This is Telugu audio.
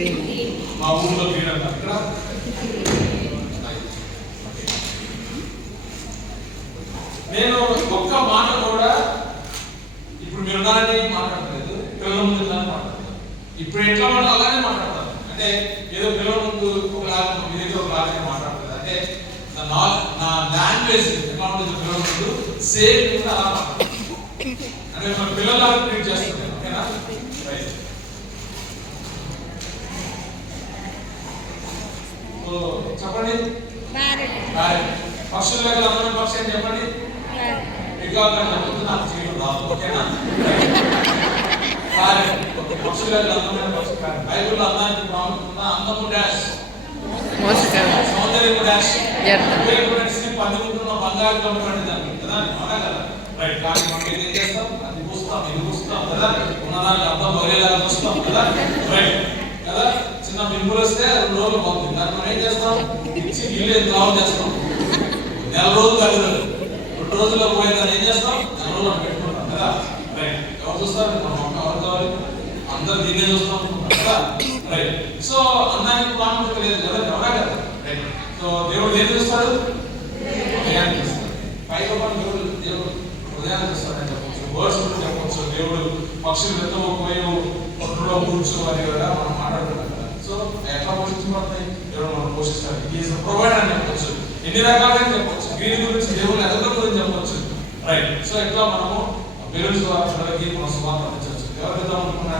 మా ఊళ్ళో గ్రీన్ అంటారు. ఇక్కడ నేను ఒక్క మాట కూడా ఇప్పుడు మీరు ఉన్నారని మాట్లాడలేదు, పిల్లల ముందు మాట్లాడతాను. ఇప్పుడు ఎట్లా మాట అలానే మాట్లాడతాను. అంటే ఏదో పిల్లల ముందు ఒకలాగా మీ దగ్గర ఒకలాగానే మాట్లాడలేదు. అంటే నా లాంగ్వేజ్ ఎట్లా ఉంటుంది పిల్లల ముందు సేమ్ కూడా అలా మాట్లాడతాను. అంటే మన పిల్లలాగా ట్రీట్ చేస్తున్నాను. ఓకేనా? చెప్పండి. పక్షుల దగ్గర అందమైన పక్షి అని చెప్పండి. నాకు చేయడం రాదు. ఓకేనా? పక్షుల దగ్గర అందమైన పక్షి. బైబుల్లో అందానికి ప్రాముఖ్యత అందము డాష్, సౌందర్యము డాష్, పండుకుంటున్న బంగారు కనపడండి దానికి కదా. అవునా కదా? రైట్. కానీ మనం ఏం చేస్తాం? అది పూస్తాం, ఇది పూస్తాం కదా. ఉన్నదానికి అర్థం బయలుదేరా చూస్తాం కదా. రైట్ కదా. చిన్న పింపుల్ వస్తే 2 రోజులు పోతుంది. దాన్ని మనం ఏం చేస్తాం? ఇచ్చి ఇల్లు లావు చేస్తాం. 4 రోజులు తగ్గదు. 2 రోజుల్లో పోయేదాన్ని ఏం చేస్తాం? 4 రోజులు పెట్టుకుంటాం కదా. రైట్. ఎవరు చూస్తారు? మన మొక్క ఎవరు కావాలి? అందరూ దీన్నే చూస్తాం కదా. రైట్. సో అందానికి ప్రాముఖ్యత లేదు కదా. ఎవరా కదా. రైట్. సో దేవుడు ఏం చూస్తాడు? హృదయాన్ని చూస్తాడు. పైగా దేవుడు హృదయాన్ని చూస్తాడని చెప్పచ్చు. వర్డ్స్ గురించి చెప్పచ్చు. దేవుడు పక్షులు వెతకపోయి ఒట్టులో కూర్చో అని కూడా మనం మాట్లాడుతున్నాం కదా. సో ఎట్లా పోషించబడతాయి? దేవుడు మనం పోషిస్తాడు. ఈజ్ ప్రొవైడర్ అని చెప్పచ్చు. ఎన్ని రకాలుగా చెప్పచ్చు. వీరి గురించి దేవుడు ఎదగడం గురించి చెప్పచ్చు. రైట్. సో ఎట్లా మనము పిల్లల ద్వారా మన సువార్త అందించవచ్చు. ఎవరు